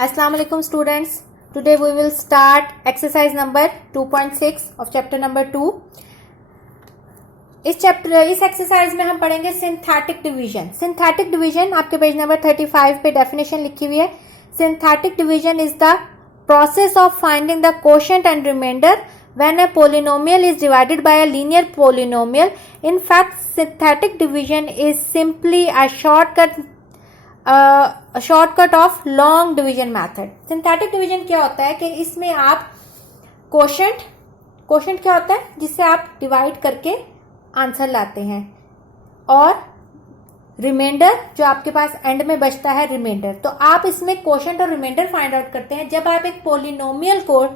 Assalamu alaikum students. Today we will start exercise number 2.6 of chapter number 2. इस exercise में हम पढ़ेंगे synthetic division. Synthetic division आपके page number 35 पे definition लिखी हुई है. Synthetic division is the process of finding the quotient and remainder when a polynomial is divided by a linear polynomial. In fact, synthetic division is simply a shortcut of long division method. Synthetic division क्या होता है कि इसमें आप quotient क्या होता है जिससे आप डिवाइड करके आंसर लाते हैं, और रिमाइंडर जो आपके पास एंड में बचता है रिमाइंडर. तो आप इसमें क्वोशंट और रिमाइंडर फाइंड आउट करते हैं जब आप एक पोलिनोमियल को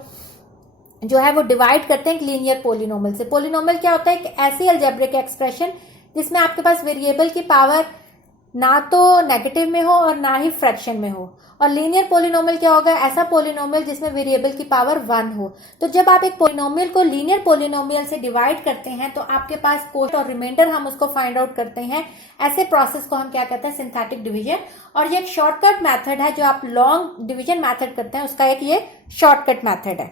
जो है वो डिवाइड करते हैं एक लीनियर पोलिनोमियल से. पोलिनोमियल क्या होता है? एक ऐसी अलजेब्रिक एक्सप्रेशन जिसमें आपके पास वेरिएबल की पावर ना तो नेगेटिव में हो और ना ही फ्रैक्शन में हो. और लीनियर पोलिनोमियल क्या होगा? ऐसा पोलिनोमियल जिसमें वेरिएबल की पावर 1 हो. तो जब आप एक पोलिनोमियल को लीनियर पोलिनोमियल से डिवाइड करते हैं तो आपके पास क्वोशंट और रिमाइंडर हम उसको फाइंड आउट करते हैं. ऐसे प्रोसेस को हम क्या कहते हैं? Synthetic division. और ये एक शॉर्टकट मैथड है. जो आप लॉन्ग डिवीजन मैथड करते हैं उसका एक ये शॉर्टकट मैथड है.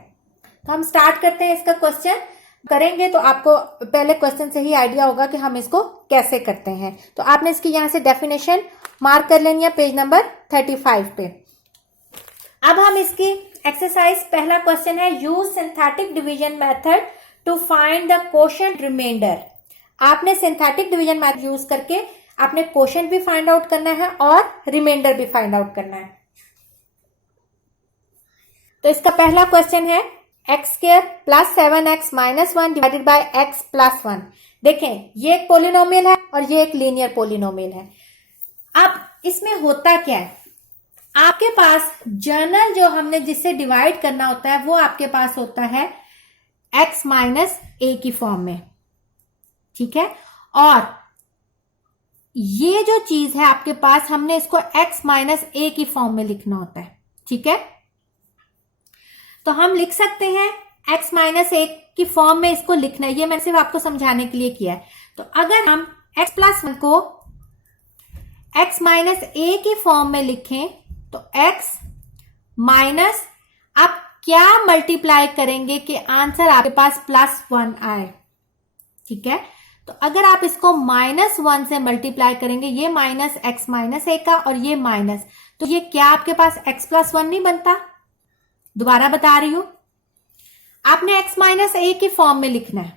तो हम स्टार्ट करते हैं. इसका क्वेश्चन करेंगे तो आपको पहले क्वेश्चन से ही आइडिया होगा कि हम इसको कैसे करते हैं. तो आपने इसकी यहां से डेफिनेशन मार्क कर लेनी है पेज नंबर 35 पे. अब हम इसकी एक्सरसाइज, पहला क्वेश्चन है use synthetic division method to find the quotient remainder. आपने सिंथेटिक डिवीजन मेथड यूज करके आपने कोशेंट भी फाइंड आउट करना है और रिमाइंडर भी फाइंड आउट करना है. तो इसका पहला क्वेश्चन है x square plus 7x minus 1 divided by x plus 1. देखें, ये एक पोलिनोमियल है और ये एक लीनियर पोलिनोमियल है. अब इसमें होता क्या है? आपके पास जनरल जो हमने जिससे डिवाइड करना होता है वो आपके पास होता है x माइनस ए की फॉर्म में. ठीक है, और ये जो चीज है आपके पास, हमने इसको x माइनस ए की फॉर्म में लिखना होता है. ठीक है, तो हम लिख सकते हैं x माइनस ए की फॉर्म में इसको लिखना है. ये मैंने सिर्फ आपको समझाने के लिए किया है. तो अगर हम x प्लस 1 को x माइनस ए की फॉर्म में लिखें तो x माइनस, आप क्या मल्टीप्लाई करेंगे कि आंसर आपके पास प्लस 1 आए. ठीक है, तो अगर आप इसको माइनस 1 से मल्टीप्लाई करेंगे, ये माइनस x माइनस ए का और ये माइनस, तो ये क्या आपके पास x प्लस 1 नहीं बनता? दोबारा बता रही हूं, आपने x माइनस ए की फॉर्म में लिखना है.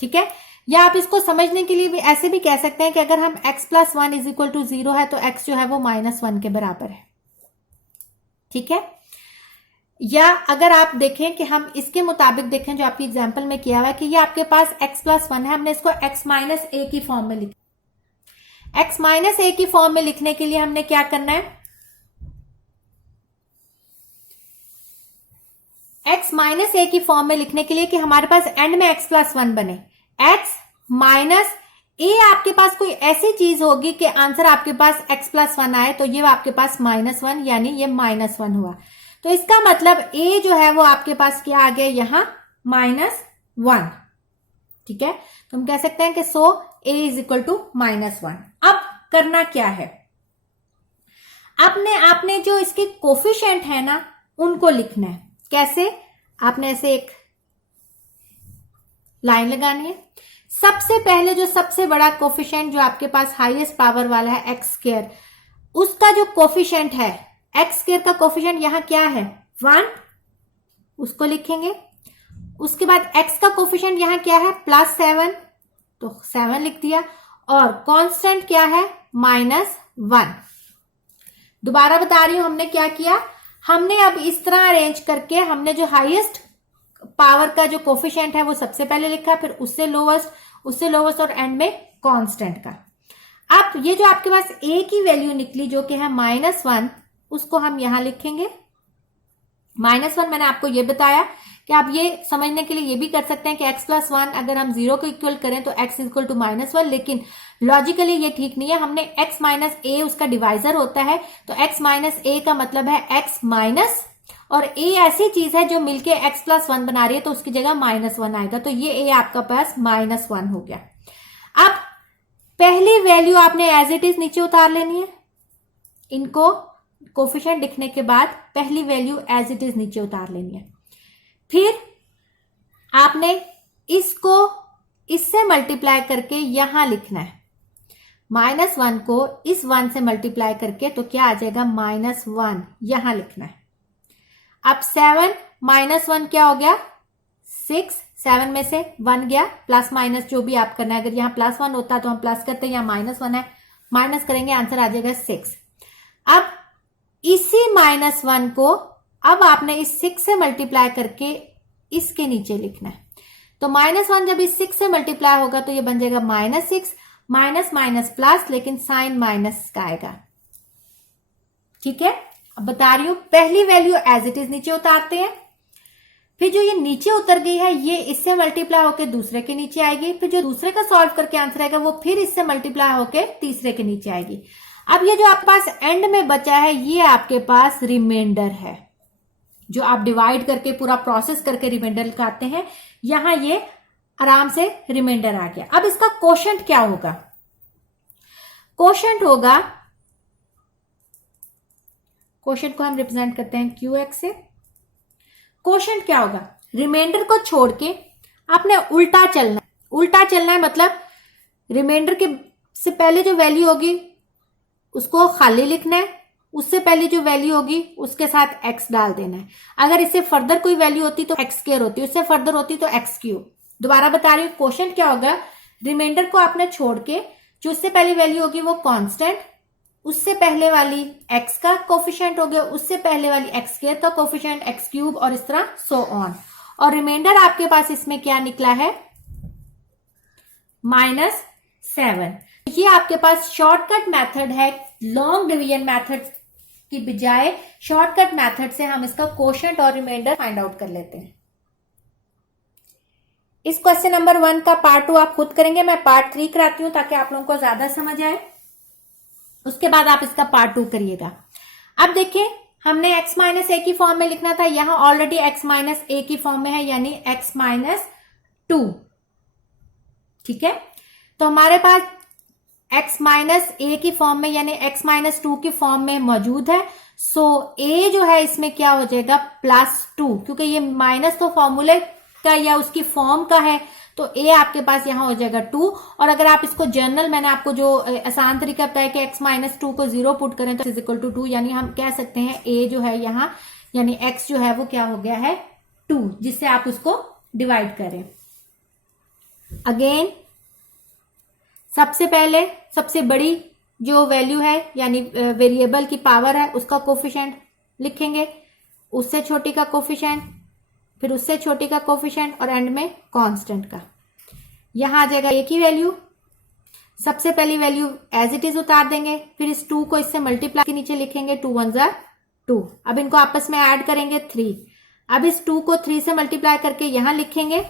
ठीक है, या आप इसको समझने के लिए भी ऐसे भी कह सकते हैं कि अगर हम x plus 1 is equal to 0 है तो x जो है वो माइनस 1 के बराबर है. ठीक है, या अगर आप देखें कि हम इसके मुताबिक देखें जो आपकी एग्जाम्पल में किया हुआ है कि ये आपके पास x प्लस 1 है, हमने इसको x माइनस ए की फॉर्म में लिखा. x माइनस ए की फॉर्म में लिखने के लिए हमने क्या करना है? x माइनस ए की फॉर्म में लिखने के लिए कि हमारे पास एंड में x प्लस 1 बने, x माइनस ए आपके पास कोई ऐसी चीज होगी कि आंसर आपके पास x प्लस 1 आए, तो ये आपके पास माइनस 1, यानी ये माइनस 1 हुआ. तो इसका मतलब a जो है वो आपके पास क्या आ गया? यहां माइनस 1. ठीक है, तो हम कह सकते हैं कि so a is equal to minus 1. अब करना क्या है? आपने जो इसके कोफिशिएंट है ना उनको लिखना है. कैसे? आपने ऐसे एक लाइन लगानी है. सबसे पहले जो सबसे बड़ा कोफिशिएंट जो आपके पास हाईएस्ट पावर वाला है एक्स स्क्वायर, उसका जो कोफिशिएंट है एक्स स्क्वायर का कोफिशिएंट यहां क्या है? 1, उसको लिखेंगे. उसके बाद एक्स का कोफिशिएंट यहां क्या है? प्लस 7, तो 7 लिख दिया. और कांस्टेंट क्या है? माइनस 1. दोबारा बता रही हूं, हमने क्या किया? हमने अब इस तरह अरेंज करके हमने जो हाईएस्ट पावर का जो कोफिशिएंट है वो सबसे पहले लिखा, फिर उससे लोवेस्ट और एंड में कांस्टेंट का. अब ये जो आपके पास a की वैल्यू निकली जो कि है माइनस 1, उसको हम यहां लिखेंगे. माइनस 1 मैंने आपको ये बताया कि आप ये समझने के लिए ये भी कर सकते हैं कि x प्लस 1 अगर हम 0 को इक्वल करें तो x इक्वल टू माइनस 1, लेकिन लॉजिकली ये ठीक नहीं है. हमने x माइनस ए उसका डिवाइजर होता है, तो x माइनस ए का मतलब है x माइनस, और a ऐसी चीज है जो मिलके x प्लस 1 बना रही है, तो उसकी जगह माइनस 1 आएगा. तो ये a आपका पास माइनस 1 हो गया. अब पहली वैल्यू आपने एज इट इज नीचे उतार लेनी है. इनको कोफिशिएंट लिखने के बाद पहली वैल्यू एज इट इज नीचे उतार लेनी है। फिर आपने इसको इससे मल्टीप्लाई करके यहां लिखना है, -1 को इस 1 से मल्टीप्लाई करके, तो क्या आ जाएगा -1 यहां लिखना है। अब 7 -1 क्या हो गया 6, 7 में से 1 गया, प्लस माइनस जो भी आप करना है, अगर यहाँ +1 होता तो हम प्लस करते हैं, यहाँ -1 है, माइनस करेंगे आंसर आ जाएगा 6। अब इसी -1 को अब आपने इस 6 से मल्टीप्लाई करके इसके नीचे लिखना है। तो -1 जब इस 6 से मल्टीप्लाई होगा तो ये बन जाएगा -6, माइनस माइनस प्लस, लेकिन साइन माइनस का आएगा। ठीक है, अब बता रही हूं पहली वैल्यू एज इट इज नीचे उतारते हैं, फिर जो ये नीचे उतर गई है ये इससे मल्टीप्लाई होकर दूसरे के नीचे आएगी, फिर जो दूसरे का सॉल्व करके आंसर आएगा वो फिर इससे मल्टीप्लाई होकर तीसरे के नीचे आएगी। अब ये जो आपके पास एंड में बचा है ये आपके पास रिमाइंडर है, जो आप डिवाइड करके पूरा प्रोसेस करके रिमाइंडर निकालते हैं, यहां ये आराम से रिमाइंडर आ गया। अब इसका कोशेंट क्या होगा, कोशेंट होगा, कोशेंट को हम रिप्रेजेंट करते हैं QX से। कोशेंट क्या होगा, रिमाइंडर को छोड़ के आपने उल्टा चलना है। उल्टा चलना है मतलब रिमाइंडर के से पहले जो वैल्यू होगी उसको खाली लिखना है, उससे पहले जो वैल्यू होगी उसके साथ x डाल देना है। अगर इससे फर्दर कोई वैल्यू होती तो x² होती, उससे फर्दर होती तो x3। दोबारा बता रही हूँ, क्वोशंट क्या होगा, रिमाइंडर को आपने छोड़ के जो उससे पहली वैल्यू होगी वो कांस्टेंट, उससे पहले वाली x का कोफिशिएंट हो गया, उससे पहले वाली x² का कोफिशिएंट x³ और इस तरह सो ऑन। और रिमाइंडर आपके पास इसमें क्या निकला है -7। ये आपके पास शॉर्टकट मेथड है, लॉन्ग डिवीजन मेथड की बजाय शॉर्टकट मेथड से हम इसका कोशेंट और रिमाइंडर फाइंड आउट कर लेते हैं। इस क्वेश्चन नंबर 1 का पार्ट 2 आप खुद करेंगे, मैं पार्ट 3 कराती हूं ताकि आप लोगों को ज्यादा समझ आए, उसके बाद आप इसका पार्ट 2 करिएगा। अब देखिए हमने x - a की फॉर्म में लिखना था, यहां ऑलरेडी x - a की फॉर्म में है यानी x - 2। ठीक है, तो हमारे पास x - a की फॉर्म में यानी x - 2 की फॉर्म में मौजूद है। सो a जो है इसमें क्या हो जाएगा +2, क्योंकि ये माइनस तो फॉर्मूले का या उसकी फॉर्म का है, तो a आपके पास यहां हो जाएगा 2। और अगर आप इसको जनरल, मैंने आपको जो आसान तरीका बताया कि x - 2 को 0 पुट करें तो = 2, यानी हम कह सकते हैं a जो है यहाँ यानी x जो है वो क्या हो गया है 2, जिससे आप उसको डिवाइड करें। अगेन सबसे पहले सबसे बड़ी जो वैल्यू है यानी वेरिएबल की पावर है उसका कोफिशिएंट लिखेंगे, उससे छोटी का कोफिशिएंट, फिर उससे छोटी का कोफिशिएंट और एंड में कांस्टेंट का। यहां आ जाएगा एक ही वैल्यू, सबसे पहली वैल्यू एज इट इज उतार देंगे, फिर इस 2 को इससे मल्टीप्लाई के नीचे लिखेंगे, 2 1 ज़ा 2। अब इनको आपस में ऐड करेंगे 3। अब इस 2 को 3 से मल्टीप्लाई करके यहां लिखेंगे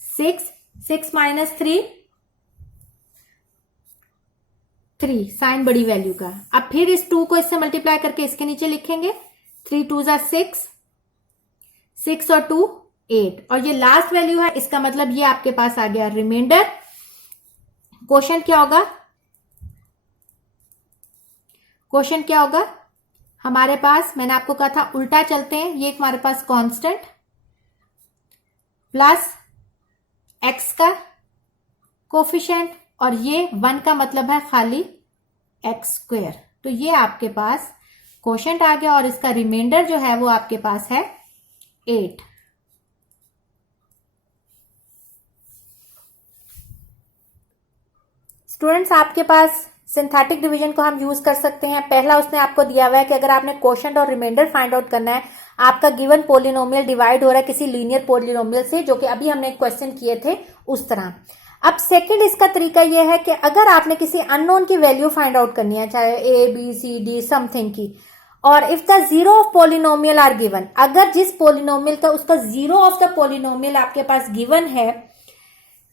6, 6 - 3 साइन बड़ी वैल्यू का। अब फिर इस 2 को इससे मल्टीप्लाई करके इसके नीचे लिखेंगे, 3 2 ज़ा 6, 6 और 2 8, और ये लास्ट वैल्यू है, इसका मतलब ये आपके पास आ गया रिमाइंडर। क्वोशंट क्या होगा, क्वोशंट क्या होगा हमारे पास, मैंने आपको कहा था उल्टा चलते हैं, ये हमारे पास कांस्टेंट प्लस x का कोफिशिएंट और ये 1 का मतलब है खाली x²। तो ये आपके पास क्वोशंट आ गया और इसका रिमाइंडर जो है वो आपके पास है 8। स्टूडेंट्स आपके पास सिंथेटिक डिवीजन को हम यूज कर सकते हैं। पहला उसने आपको दिया हुआ है कि अगर आपने क्वोशंट और रिमाइंडर फाइंड आउट करना है, आपका गिवन पोलिनोमियल डिवाइड हो रहा है किसी लीनियर पोलिनोमियल से, जो कि अभी हमने क्वेश्चन किए थे उस तरह। अब सेकंड इसका तरीका यह है कि अगर आपने किसी अननोन की वैल्यू फाइंड आउट करनी है, चाहे a b c d something की, और if the zero of polynomial are given, अगर जिस पोलिनोमियल का उसका जीरो ऑफ द पोलिनोमियल आपके पास गिवन है,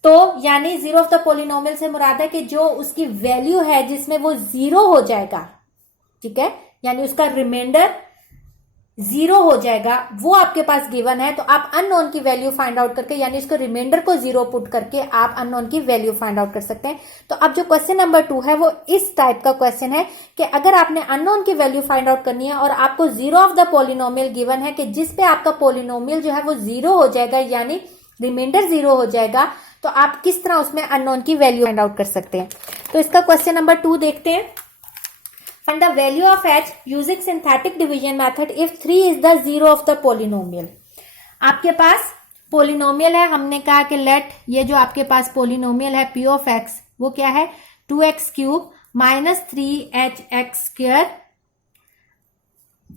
तो यानी जीरो ऑफ द पोलिनोमियल से मुराद है कि जो उसकी वैल्यू है जिसमें वो जीरो हो जाएगा, ठीक है, यानी उसका रिमाइंडर जीरो हो जाएगा वो आपके पास गिवन है, तो आप अननोन की वैल्यू फाइंड आउट करके यानी इसको रिमाइंडर को जीरो पुट करके आप अननोन की वैल्यू फाइंड आउट कर सकते हैं। तो अब जो क्वेश्चन नंबर 2 है वो इस टाइप का क्वेश्चन है कि अगर आपने अननोन की वैल्यू फाइंड आउट करनी है और आपको zero of the polynomial given है कि जिस पे आपका पॉलिनोमियल जो है वो जीरो हो जाएगा यानी रिमाइंडर जीरो हो जाएगा, तो आप किस तरह उसमें अननोन की वैल्यू फाइंड आउट कर सकते हैं। तो इसका क्वेश्चन नंबर 2 देखते हैं। Find the value of h using synthetic division method if 3 is the zero of the polynomial। आपके पास पोलिनोमियल है, हमने कहा कि लेट ये जो आपके पास पोलिनोमियल है p ऑफ x वो क्या है 2x cube minus 3hx square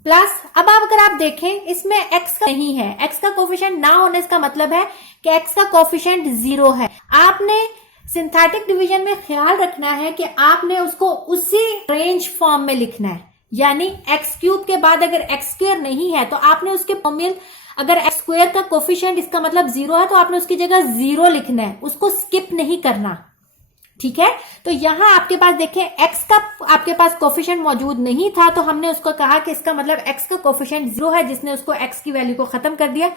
plus, अब अगर आप देखें इसमें x का नहीं है, x का कोफिशिएंट ना होने का मतलब है कि x का कोफिशिएंट जीरो है। आपने सिंथेटिक डिवीजन में ख्याल रखना है कि आपने उसको उसी रेंज फॉर्म में लिखना है, यानी एक्स क्यूब के बाद अगर एक्स स्क्वायर नहीं है तो आपने उसके पॉलिनोमियल अगर एक्स स्क्वायर का कोफिशिएंट इसका मतलब जीरो है तो आपने उसकी जगह जीरो लिखना है, उसको स्किप नहीं करना। ठीक है, तो यहां आपके पास देखें एक्स का आपके पास कोफिशिएंट मौजूद नहीं था तो हमने उसको कहा कि इसका मतलब एक्स का कोफिशिएंट जीरो है जिसने उसको एक्स की वैल्यू को खत्म कर दिया,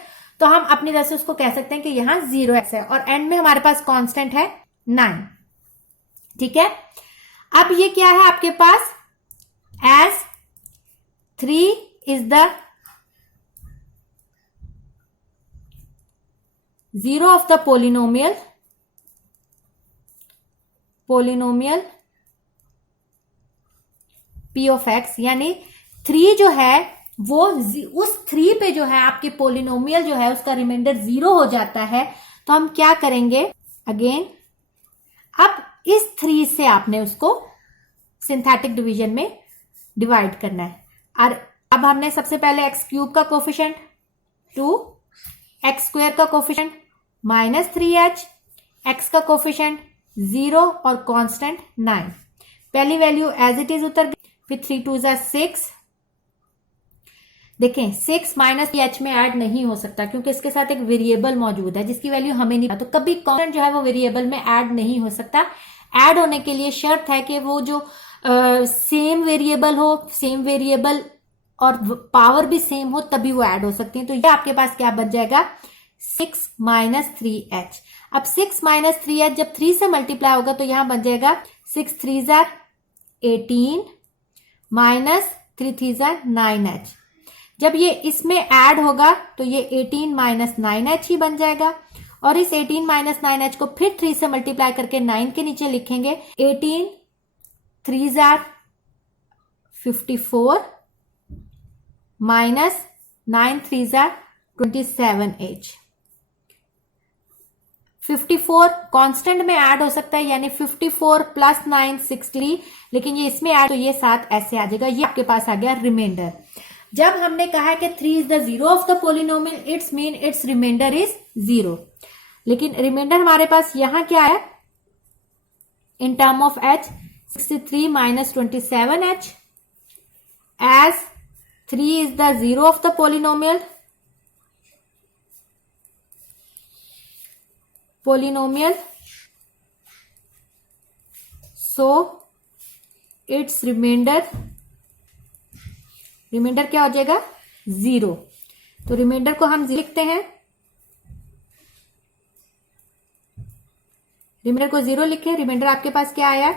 तो हम अपनी तरह से उसको कह सकते हैं कि यहां जीरो एक्स है और एंड में हमारे पास कांस्टेंट है 9। ठीक है, अब ये क्या है आपके पास as 3 is the zero of the polynomial p of x, यानी 3 जो है वो उस 3 पे जो है आपके पोलिनोमियल जो है उसका रिमाइंडर जीरो हो जाता है। तो हम क्या करेंगे अगेन, अब इस 3 से आपने उसको सिंथेटिक डिवीजन में डिवाइड करना है। और अब हमने सबसे पहले एक्स क्यूब का कोफिशिएंट 2, एक्स स्क्वायर का कोफिशिएंट माइनस 3h, एक्स का कोफिशिएंट 0 और कांस्टेंट 9, पहली वैल्यू एज इट इज उतर गई, फिर 3 2 जा 6। देखें 6 माइनस एच में ऐड नहीं हो सकता क्योंकि इसके साथ एक वेरिएबल मौजूद है जिसकी वैल्यू हमें नहीं पता, तो कभी कांस्टेंट जो है वो वेरिएबल में ऐड नहीं हो सकता। ऐड होने के लिए शर्त है कि वो जो सेम वेरिएबल हो, सेम वेरिएबल और पावर भी सेम हो तभी वो ऐड हो सकती है। तो ये आपके पास क्या बच जाएगा 6 माइनस 3h। अब 6 माइनस 3h जब 3 से मल्टीप्लाई होगा तो यहां बन जाएगा 6 3 जार 18 माइनस 3 3 जार 9h। जब ये इसमें ऐड होगा तो ये 18 माइनस 9h ही बन जाएगा और इस 18 माइनस 9h को फिर 3 से मल्टीप्लाई करके 9 के नीचे लिखेंगे। 18 3 jar 54 minus 9 3 jar 27h। 54 constant में ऐड हो सकता है यानी 54 प्लस 9 63, लेकिन ये इसमें ऐड तो ये 7 ऐसे आ जाएगा। ये आपके पास आ गया रिमाइंडर। जब हमने कहा है कि 3 is the zero of the polynomial its mean its remainder is 0, लेकिन रिमाइंडर हमारे पास यहां क्या है in term of h 63 minus 27h as 3 is the zero of the polynomial so its remainder क्या हो जाएगा 0। तो रिमाइंडर को हम लिखते हैं, रिमाइंडर को 0 लिखे। रिमाइंडर आपके पास क्या आया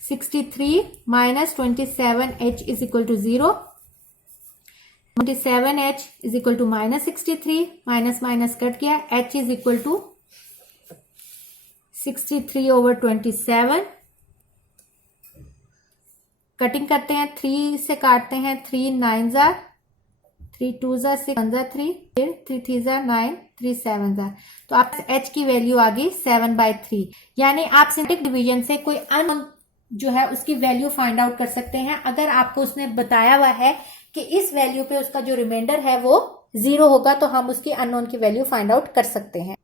63 minus 27h is equal to 0, 27h is equal to minus 63, minus minus cut किया, h is equal to 63 over 27। Cutting करते हैं 3 से काटते हैं 3 9 जार 3 2 जार 6 1 जार 3 फिर 3 3 जार 9 3 7 जार, तो आप h की वैल्यू आ गई 7/3। यानी आप सिंथेटिक डिवीजन से कोई अननोन जो है उसकी वैल्यू फाइंड आउट कर सकते हैं अगर आपको उसने बताया हुआ है कि इस वैल्यू पे उसका जो रिमाइंडर है वो 0 होगा, तो हम उसकी अननोन की वैल्यू फाइंड आउट कर सकते हैं।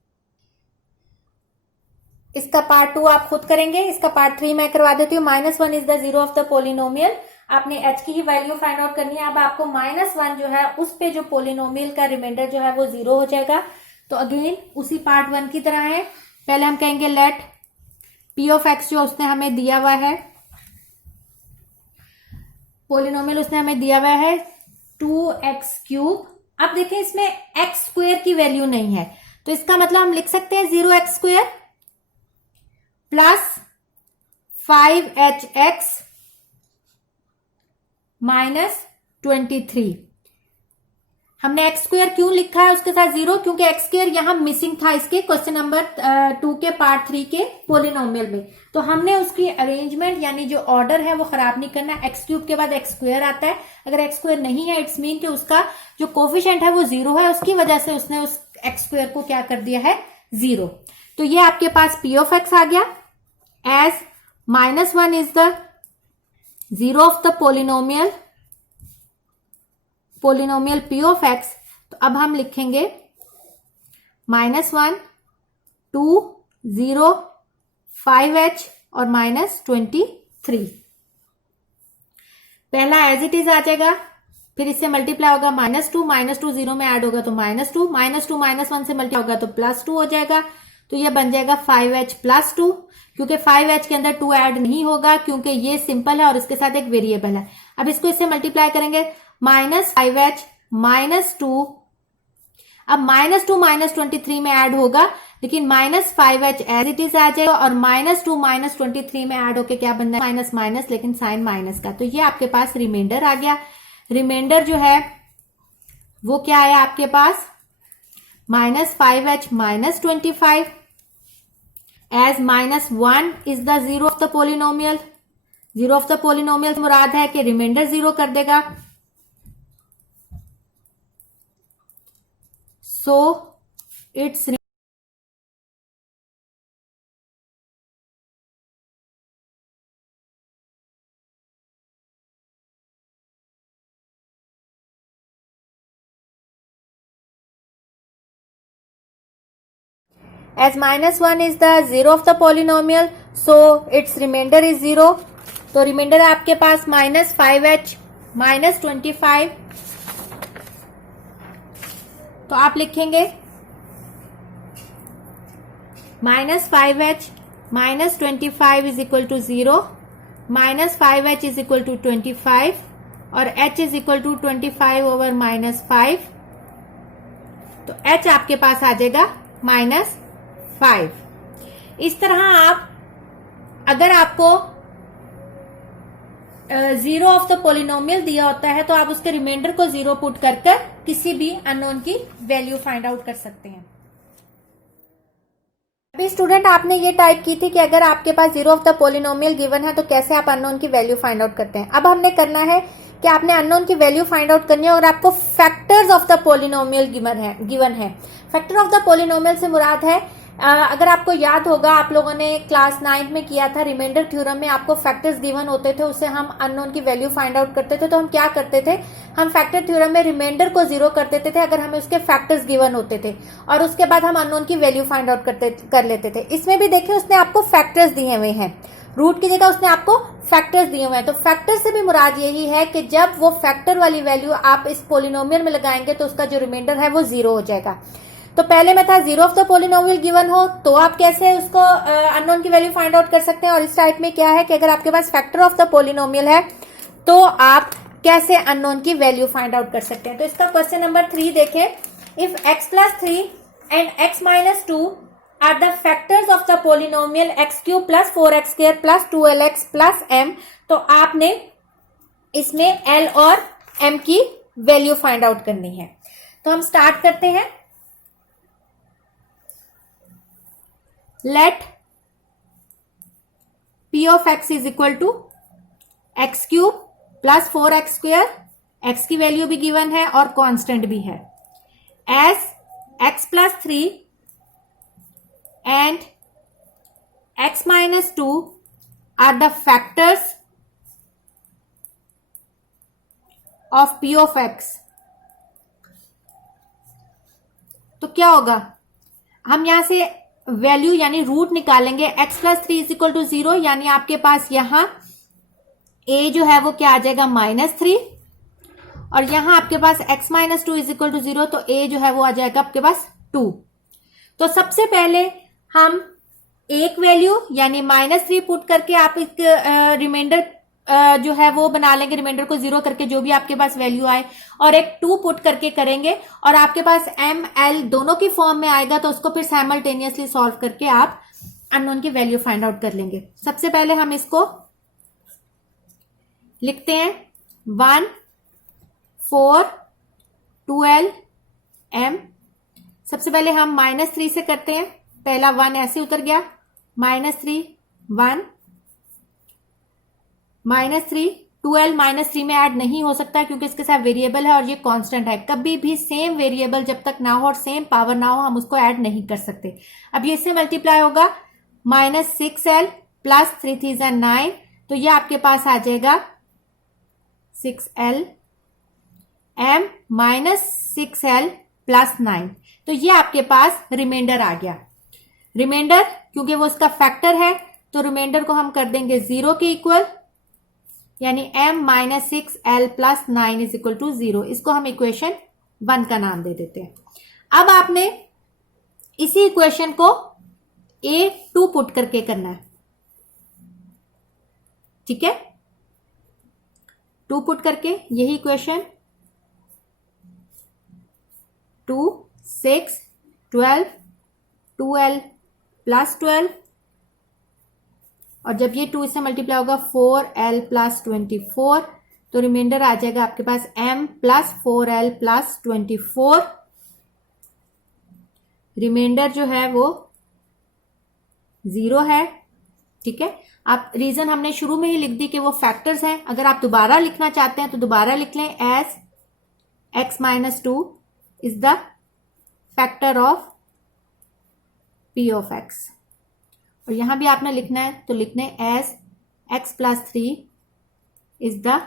इसका पार्ट 2 आप खुद करेंगे, इसका पार्ट 3 मैं करवा देती हूँ। -1 is the zero of the polynomial, आपने h की ही वैल्यू फाइंड आउट करनी है। अब आपको -1 जो है उस पे जो पोलिनोमियल का रिमाइंडर जो है वो 0 हो जाएगा। तो अगेन उसी पार्ट 1 की तरह है, पहले हम कहेंगे लेट p ऑफ x जो उसने हमें दिया हुआ है, पोलिनोमियल उसने हमें दिया हुआ है 2x³ अब देखें इसमें x स्क्वायर की वैल्यू नहीं है, तो इसका मतलब हम लिख सकते हैं 0x² प्लस 5hx माइनस 23। हमने x स्क्वायर क्यों लिखा है उसके साथ 0, क्योंकि x स्क्वायर यहां मिसिंग था इसके क्वेश्चन नंबर 2 के पार्ट 3 के पोलिनोमियल में, तो हमने उसकी अरेंजमेंट यानी जो ऑर्डर है वो खराब नहीं करना। x³ के बाद x स्क्वायर आता है, अगर x स्क्वायर नहीं है इट्स मीन कि उसका जो कोफिशिएंट है वो 0 है, उसकी वजह से उसने उस x स्क्वायर को क्या कर दिया है 0। तो ये आपके पास p ऑफ x आ गया as -1 is the zero of the polynomial p of x। तो अब हम लिखेंगे -1 2 0 5h और -23। पहला एज इट इज आ जाएगा, फिर इससे मल्टीप्लाई होगा -2 0 में ऐड होगा तो -2 -1 से मल्टीप्लाई होगा तो +2 हो जाएगा, तो ये बन जाएगा 5h + 2, क्योंकि 5h के अंदर 2 ऐड नहीं होगा क्योंकि ये सिंपल है और इसके साथ एक वेरिएबल है। अब इसको इससे मल्टीप्लाई करेंगे -5h -2, अब -2 -23 में ऐड होगा, लेकिन -5h एज इट इज आ जाएगा और -2 -23 में ऐड होके क्या बन जाएगा माइनस, लेकिन साइन माइनस का, तो ये आपके पास रिमाइंडर आ गया। रिमाइंडर जो है वो क्या है आपके पास -5h -25 as -1 is the zero of the polynomial. Zero of the polynomial मुराद है कि रिमाइंडर 0 कर देगा, so it's as -1 is the zero of the polynomial, so its remainder is 0। तो रिमाइंडर है आपके पास -5h -25, तो आप लिखेंगे -5h -25 is equal to 0, -5h is equal to 25 और h is equal to 25 over -5, तो h आपके पास आ जाएगा -5। इस तरह आप अगर आपको जीरो ऑफ द पोलिनोमियल दिया होता है तो आप उसके रिमाइंडर को 0 पुट कर किसी भी अननोन की वैल्यू फाइंड आउट कर सकते हैं। अभी स्टूडेंट आपने ये टाइप की थी कि अगर आपके पास zero of the polynomial given है तो कैसे आप अननोन की वैल्यू फाइंड आउट करते हैं। अब हमने करना है कि आपने अननोन की वैल्यू फाइंड आउट करनी है और आपको factors of the polynomial given है। फैक्टर ऑफ द पोलिनोमियल से मुराद है, अगर आपको याद होगा आप लोगों ने क्लास 9 में किया था, रिमाइंडर थ्योरम में आपको फैक्टर्स गिवन होते थे, उससे हम अननोन की वैल्यू फाइंड आउट करते थे। तो हम क्या करते थे, हम फैक्टर थ्योरम में रिमाइंडर को 0 कर देते थे अगर हमें उसके फैक्टर्स गिवन होते थे, और उसके बाद हम अननोन की वैल्यू फाइंड आउट कर लेते थे। इसमें भी देखिए उसने आपको फैक्टर्स दिए हुए हैं, रूट की जगह उसने आपको फैक्टर्स दिए हुए हैं। तो फैक्टर से भी मुराद यही है कि जब वो फैक्टर वाली वैल्यू आप इस पोलिनोमियल में लगाएंगे तो उसका जो रिमाइंडर है वो 0 हो जाएगा। तो पहले में था zero of the polynomial given हो तो आप कैसे उसको अननोन की वैल्यू फाइंड आउट कर सकते हैं, और इस टाइप में क्या है कि अगर आपके पास फैक्टर ऑफ द पोलिनोमियल है तो आप कैसे अननोन की वैल्यू फाइंड आउट कर सकते हैं। तो इसका क्वेश्चन नंबर 3 देखें, if x+3 and x-2 are the factors of the polynomial x³ + 4x² + 12x + m, तो आपने इसमें l और m की वैल्यू फाइंड आउट करनी है। तो हम स्टार्ट करते हैं। Let p of x is equal to x³ + 4x², x की वैल्यू भी गिवन है और कांस्टेंट भी है, as x+3 and x-2 are the factors of p of x। तो क्या होगा, हम यहां से वैल्यू यानी रूट निकालेंगे। x+3 इज इक्वल टू 0, यानी आपके पास यहां a जो है वो क्या आ जाएगा -3, और यहां आपके पास x-2 इज इक्वल टू 0, तो a जो है वो आ जाएगा आपके पास 2। तो सबसे पहले हम एक वैल्यू यानी -3 पुट करके आप एक रिमाइंडर जो है वो बना लेंगे, रिमाइंडर को 0 करके जो भी आपके पास वैल्यू आए, और एक 2 पुट करके करेंगे और आपके पास एम एल दोनों की फॉर्म में आएगा, तो उसको फिर साइमल्टेनियसली सॉल्व करके आप अननोन की वैल्यू फाइंड आउट कर लेंगे। सबसे पहले हम इसको लिखते हैं 1 4 12 m। सबसे पहले हम -3 से करते हैं, पहला 1 ऐसे उतर गया, -3 1 -3 12 -3 में ऐड नहीं हो सकता क्योंकि इसके साथ वेरिएबल है और ये कांस्टेंट है। कभी भी सेम वेरिएबल जब तक ना हो और सेम पावर ना हो हम उसको ऐड नहीं कर सकते। अब ये इससे मल्टीप्लाई होगा -6l प्लस 3 3 9, तो ये आपके पास आ जाएगा 6l m -6l प्लस 9, तो ये आपके पास रिमाइंडर आ गया। रिमाइंडर क्योंकि वो इसका फैक्टर है तो रिमाइंडर को हम कर देंगे 0 के इक्वल, यानी m -6l plus 9 is equal to 0। इसको हम इक्वेशन 1 का नाम दे देते हैं। अब आपने इसी इक्वेशन को A2 पुट करके करना है, ठीक है, 2 पुट करके यही इक्वेशन 2 6 12 2l प्लस 12, और जब ये 2 इससे मल्टीप्लाई होगा 4l प्लस 24, तो रिमाइंडर आ जाएगा आपके पास m plus 4l plus 24। Remainder जो है वो 0 है, ठीक है। आप रीजन हमने शुरू में ही लिख दी कि वो फैक्टर्स हैं। अगर आप दोबारा लिखना चाहते हैं तो दोबारा लिख लें, as x - 2 is the factor of p of x, और यहां भी आपने लिखना है तो लिखने as x plus 3 is the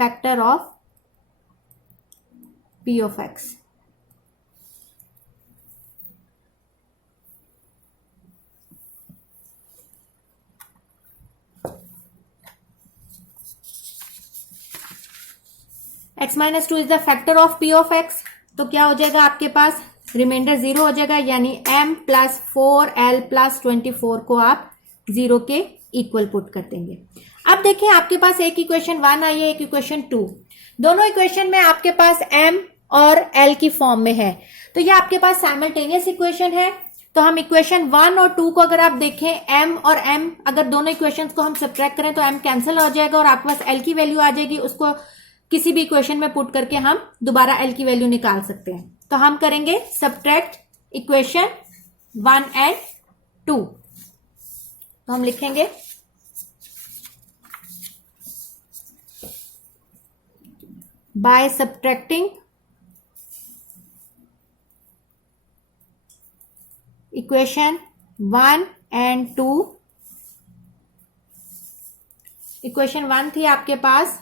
factor of p of x। x - 2 is the factor of p of x, तो क्या हो जाएगा आपके पास, रिमाइंडर 0 हो जाएगा, यानी m प्लस 4l प्लस 24 को आप 0 के इक्वल पुट कर देंगे। अब देखिए आपके पास एक इक्वेशन 1 आई है, एक इक्वेशन 2, दोनों इक्वेशन में आपके पास m और l की फॉर्म में है, तो ये आपके पास साइमल्टेनियस इक्वेशन है। तो हम इक्वेशन 1 और 2 को अगर आप देखें, m और m अगर दोनों इक्वेशंस को हम सब्ट्रैक्ट करें तो m कैंसिल हो जाएगा और आपके पास l की वैल्यू आ जाएगी, उसको किसी भी इक्वेशन में पुट करके हम दोबारा l की वैल्यू निकाल सकते हैं। तो हम करेंगे सब्ट्रैक्ट इक्वेशन 1 एंड 2, तो हम लिखेंगे by subtracting equation 1 and 2। Equation 1 थी आपके पास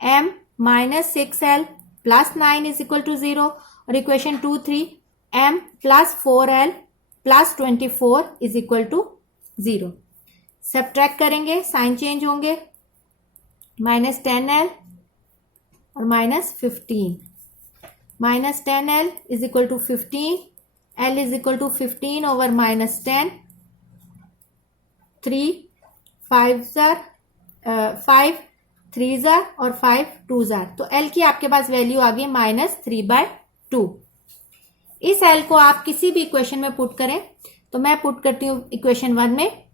m -6l plus 9 is equal to 0, और इक्वेशन 2 थी m plus 4l plus 24 is equal to 0। Subtract करेंगे, साइन चेंज होंगे, -10l और -15, -10l is equal to 15, l is equal to 15 over -10, 3 5 3 और 5 2 तो l की आपके पास वैल्यू आ गई -3/2। इस l को आप किसी भी इक्वेशन में पुट करें, तो मैं पुट करती हूं इक्वेशन 1 में।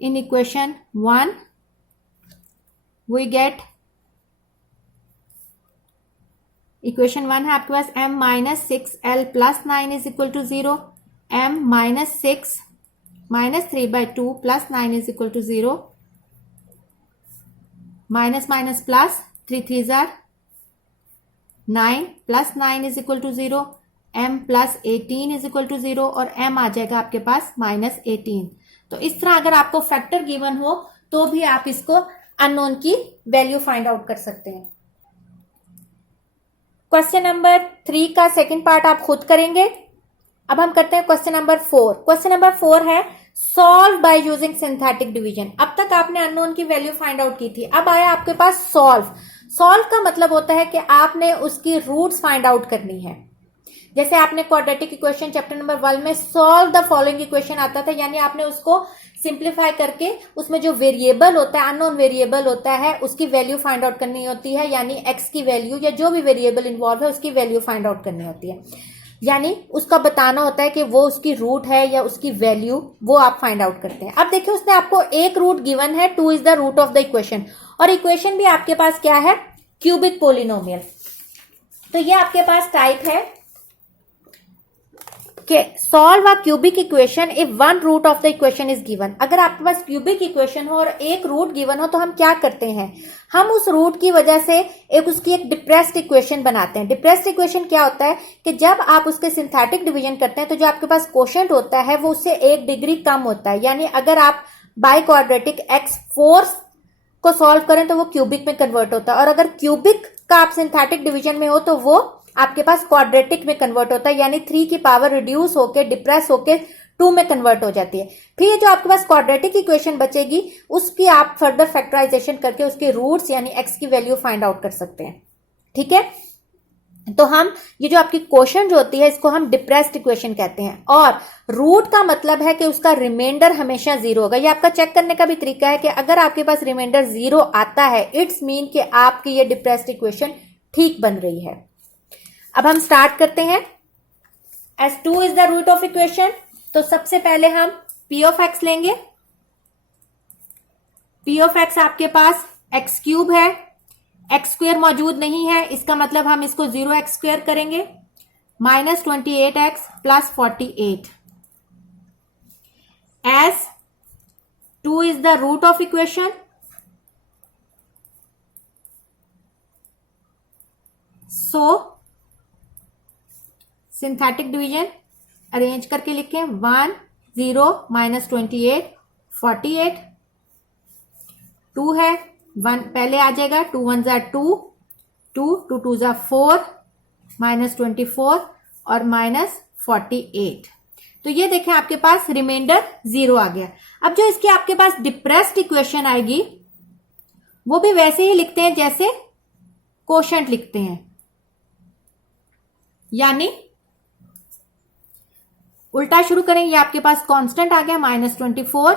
In equation 1 we get, equation 1 है आपके पास m -6l plus 9 is equal to 0, m -6 -3/2 plus 9 is equal to 0, minus plus 3 3 9 plus 9 is equal to 0, m plus 18 is equal to 0, और m आ जाएगा आपके पास -18। तो इस तरह अगर आपको फैक्टर गिवन हो तो भी आप इसको अननोन की वैल्यू फाइंड आउट कर सकते हैं। क्वेश्चन नंबर 3 का सेकंड पार्ट आप खुद करेंगे। अब हम करते हैं क्वेश्चन नंबर 4। क्वेश्चन नंबर 4 है solve by using synthetic division. अब तक आपने अननोन की वैल्यू फाइंड आउट की थी, अब आया आपके पास सॉल्व। सॉल्व का मतलब होता है कि आपने उसकी रूट्स फाइंड आउट करनी है। जैसे आपने क्वाड्रेटिक इक्वेशन चैप्टर नंबर 1 में सॉल्व द फॉलोइंग इक्वेशन आता था, यानी आपने उसको सिंप्लीफाई करके उसमें जो वेरिएबल होता है, अननोन वेरिएबल होता है, उसकी वैल्यू फाइंड आउट करनी होती है, यानी एक्स की वैल्यू या जो भी वेरिएबल इन्वॉल्व है उसकी वैल्यू फाइंड आउट करनी होती है, यानी उसका बताना होता है कि वो उसकी रूट है या उसकी वैल्यू, वो आप फाइंड आउट करते हैं। अब देखिए उसने आपको एक रूट गिवन है, 2 is the root of the equation, और इक्वेशन भी आपके पास क्या है, क्यूबिक पोलिनोमियल। तो ये आपके पास टाइप है कि solve a cubic equation if one root of the equation is given. अगर आपके पास क्यूबिक इक्वेशन हो और एक रूट गिवन हो तो हम क्या करते हैं, हम उस रूट की वजह से उसकी एक डिप्रेस्ड इक्वेशन बनाते हैं। डिप्रेस्ड इक्वेशन क्या होता है कि जब आप उसके सिंथेटिक डिवीजन करते हैं तो जो आपके पास कोशेंट होता है वो उससे 1 डिग्री कम होता है, यानी अगर आप बाई क्वाड्रेटिक x4 को सॉल्व करें तो वो क्यूबिक में कन्वर्ट होता है, और अगर क्यूबिक का आप सिंथेटिक डिवीजन में हो तो वो आपके पास क्वाड्रेटिक में कन्वर्ट होता है, यानी 3 की पावर रिड्यूस होके डिप्रेस होके 2 में कन्वर्ट हो जाती है। फिर जो आपके पास क्वाड्रेटिक इक्वेशन बचेगी उसकी आप फर्दर फैक्टराइजेशन करके उसके रूट्स यानी एक्स की वैल्यू फाइंड आउट कर सकते हैं। ठीक है, तो हम ये जो आपकी क्वोशंट जो होती है इसको हम डिप्रेस्ड इक्वेशन कहते हैं, और रूट का मतलब है कि उसका रिमाइंडर हमेशा 0 होगा। ये आपका चेक करने का भी तरीका है कि अगर आपके पास रिमाइंडर 0 आता है इट्स मीन कि आपकी ये डिप्रेस्ड इक्वेशन ठीक बन रही है। अब हम स्टार्ट करते हैं। As 2 is the root of equation, तो सबसे पहले हम p ऑफ x लेंगे। p ऑफ x आपके पास x क्यूब है, x स्क्वेयर मौजूद नहीं है, इसका मतलब हम इसको 0x स्क्वेयर करेंगे, -28x plus 48। As 2 is the root of equation, so synthetic division arrange करके लिखें, 1 0 -28 48, 2 है 1 पहले आ जाएगा, 2 1 ज़ा 2, 2 2 2 ज़ा 4, -24 और -48। तो ये देखें आपके पास रिमाइंडर 0 आ गया। अब जो इसकी आपके पास डिप्रेस्ड इक्वेशन आएगी वो भी वैसे ही लिखते हैं जैसे कोशेंट लिखते हैं, यानी उल्टा शुरू करें। ये आपके पास कांस्टेंट आ गया -24,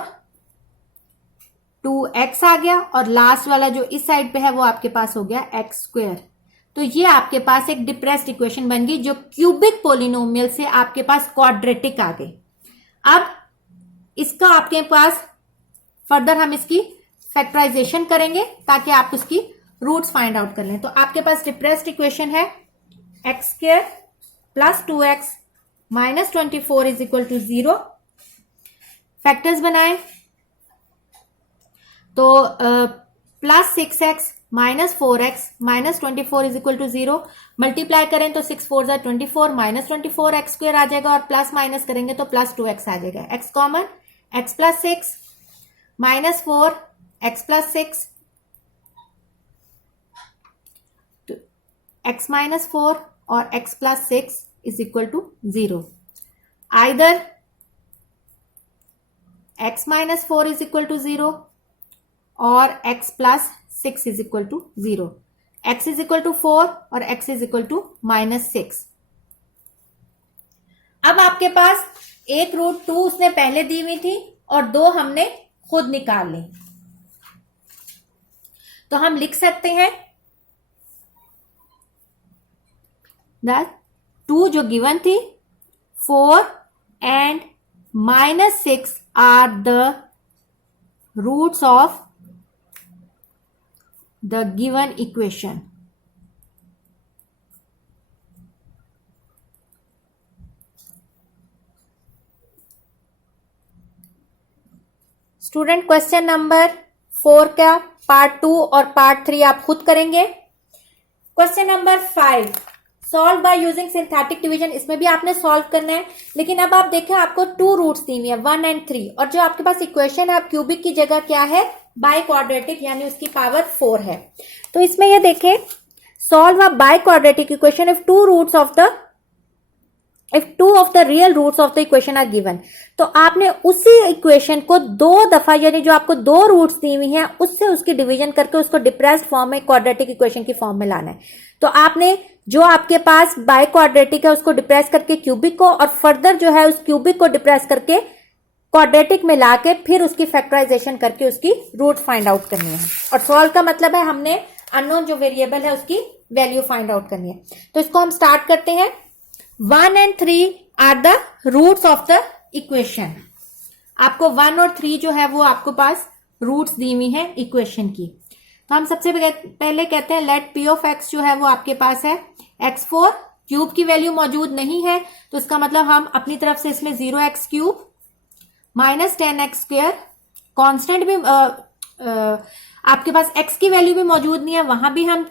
2x आ गया, और लास्ट वाला जो इस साइड पे है वो आपके पास हो गया x स्क्वेयर। तो ये आपके पास एक डिप्रेस्ड इक्वेशन बन गई जो क्यूबिक पोलिनोमियल से आपके पास क्वाड्रेटिक आ गई। अब इसका आपके पास फर्दर हम इसकी फैक्टराइजेशन करेंगे ताकि आप उसकी रूट्स फाइंड आउट कर लें। तो आपके पास डिप्रेस्ड इक्वेशन है x square plus 2x -24 is equal to 0। Factors बनाएं तो plus 6x -4x -24 is equal to 0। Multiply करें तो 6 4 ज़ा 24, -24 x स्क्वेयर आ जाएगा, और प्लस माइनस करेंगे तो प्लस 2x आ जाएगा। x common, x plus 6 -4 x plus 6, तो x -4 और x plus 6 is equal to 0. Either x minus 4 is equal to 0 or x plus 6 is equal to 0. x is equal to 4 और x is equal to -6. अब आपके पास एक root 2 उसने पहले दी हुई थी और 2 हमने खुद निकाल ली, तो हम लिख सकते हैं दैट 2 जो गिवन थी 4 and -6 are the roots of the given equation. Student question number 4 का पार्ट 2 और पार्ट 3 आप खुद करेंगे। Question number 5 solve by using synthetic division, इसमें भी आपने सॉल्व करना है, लेकिन अब आप देखें आपको 2 रूट्स दी हुई है 1 and 3, और जो आपके पास इक्वेशन है क्यूबिक की जगह क्या है बाय क्वाड्रेटिक, यानी उसकी पावर 4 है। तो इसमें ये देखें solve a by quadratic equation if 2 roots of the if two of the real roots of the equation are given, तो आपने उसी इक्वेशन को दो दफा, यानी जो आपको दो रूट्स दी हुई हैं उससे उसकी डिवीजन करके उसको डिप्रेस्ड फॉर्म में क्वाड्रेटिक इक्वेशन की फॉर्म में लाना है। तो आपने जो आपके पास बाय क्वाड्रेटिक है उसको डिप्रेस करके क्यूबिक को, और फर्दर जो है उस क्यूबिक को डिप्रेस करके क्वाड्रेटिक में लाके फिर उसकी फैक्टराइजेशन करके उसकी रूट फाइंड आउट करनी है। और सॉल्व का मतलब है हमने अननोन जो वेरिएबल है उसकी वैल्यू फाइंड आउट करनी है। तो इसको हम स्टार्ट करते हैं। 1 and 3 are the roots of the equation. आपको 1 और 3 जो है वो आपको पास रूट्स दी हुई है इक्वेशन की। तो हम सबसे पहले कहते हैं लेट पी ऑफ एक्स जो है वो आपके पास है x4, क्यूब की वैल्यू मौजूद नहीं है तो इसका मतलब हम अपनी तरफ से इसमें 0x cube minus 10x square, constant भी आपके पास x की वैल्यू भी मौजूद नहीं है, वहां भी हम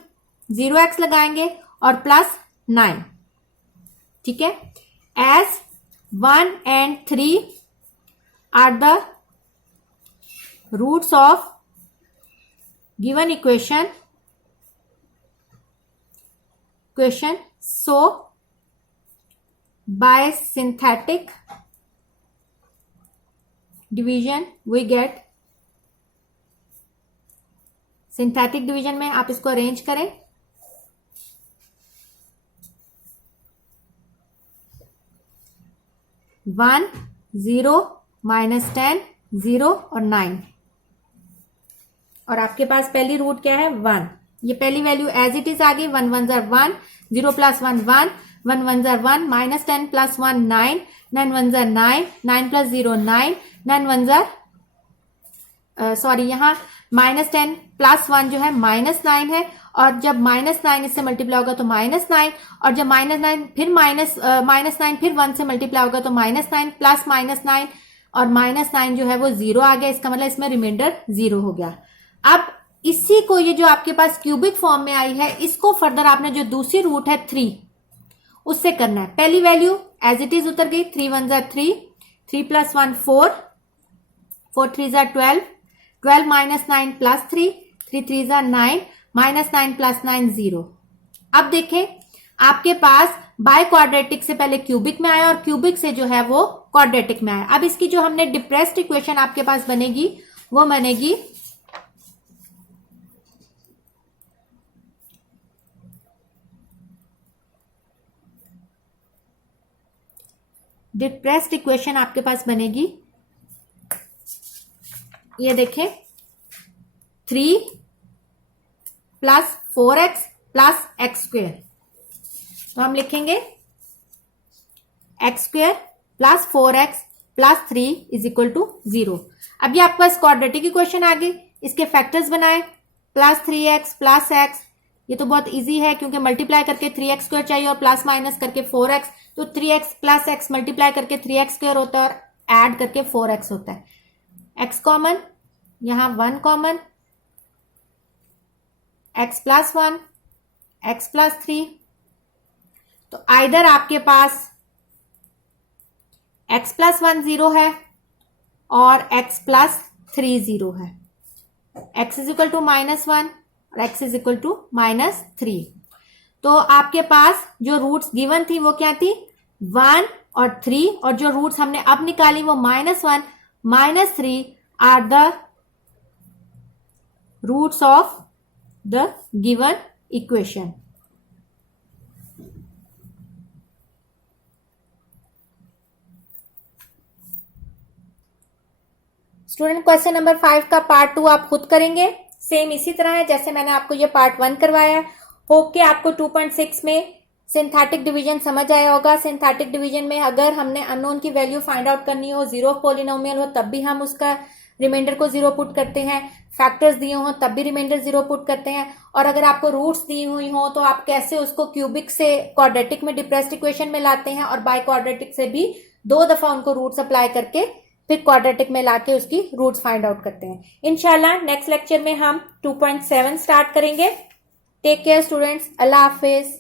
0x लगाएंगे और प्लस 9। ठीक है, as 1 and 3 are the roots of given equation, so by synthetic division we get, synthetic division में आप इसको अरेंज करें। वन, 0, -10, 0 और 9, और आपके पास पहली रूट क्या है 1। ये पहली वैल्यू एज इट इज आ गई, 1 1 1, 0 + 1 1, 1 1 1, -10 + 1 9, 9 1 9, 9 + 0 9, 9 1 सॉरी यहाँ -10 + 1 जो है -9 है, और जब -9 इससे मल्टीप्लाई होगा तो -9, और जब -9 फिर -9 फिर 1 से मल्टीप्लाई होगा तो -9 प्लस -9, और -9 जो है वो 0 आ गया। इसका मतलब इसमें रिमाइंडर 0 हो गया। अब इसी को, ये जो आपके पास क्यूबिक फॉर्म में आई है, इसको फर्दर आपने जो दूसरी रूट है 3 उससे करना है। पहली वैल्यू एज इट इज उतर गई, 3 1 3, 3 + 1 4, 4 3 12, 12 -9 + 3, 3 3 9, -9 + 9 0। अब देखें आपके पास बाय क्वाड्रेटिक से पहले क्यूबिक में आया और क्यूबिक से जो है वो क्वाड्रेटिक में आया। अब इसकी जो हमने डिप्रेस्ड इक्वेशन आपके पास बनेगी वो बनेगी डिप्रेस्ड इक्वेशन आपके पास बनेगी, ये देखें 3 + 4x + x²। तो हम लिखेंगे x² + 4x + 3 = 0। अब ये आपके पास क्वाड्रेटिक इक्वेशन आ गई, इसके फैक्टर्स बनाए, +3x + x, ये तो बहुत इजी है क्योंकि मल्टीप्लाई करके 3x² चाहिए और प्लस माइनस करके 4x, तो 3x + x मल्टीप्लाई करके 3x² होता है और ऐड करके 4x होता है। x कॉमन, यहां 1 कॉमन, x + 1, x + 3, तो आइदर आपके पास x + 1 0 है और x + 3 0 है। x = -1 और x = -3। तो आपके पास जो रूट्स गिवन थी वो क्या थी, 1 और 3, और जो रूट्स हमने अब निकाली वो -1 -3 are the roots of the given equation. Student question number 5 का पार्ट 2 आप खुद करेंगे, सेम इसी तरह है जैसे मैंने आपको ये पार्ट 1 करवाया। होप के आपको 2.6 में सिंथेटिक डिवीजन समझ आया होगा। सिंथेटिक डिवीजन में अगर हमने अननोन की वैल्यू फाइंड आउट करनी हो, जीरो पॉलिनोमियल हो, तब भी हम उसका रिमाइंडर को 0 पुट करते हैं, फैक्टर्स दिए हो तब भी रिमाइंडर 0 पुट करते हैं, और अगर आपको रूट्स दी हुई हो तो आप कैसे उसको क्यूबिक से क्वाड्रेटिक में डिप्रेस्ड इक्वेशन में लाते हैं, और बाय क्वाड्रेटिक से भी 2 दफा उनको रूट्स अप्लाई करके फिर क्वाड्रेटिक में लाके उसकी रूट्स फाइंड आउट करते हैं। इंशाल्लाह नेक्स्ट लेक्चर में हम 2.7 स्टार्ट करेंगे। टेक केयर स्टूडेंट्स, अल्लाह हाफिज।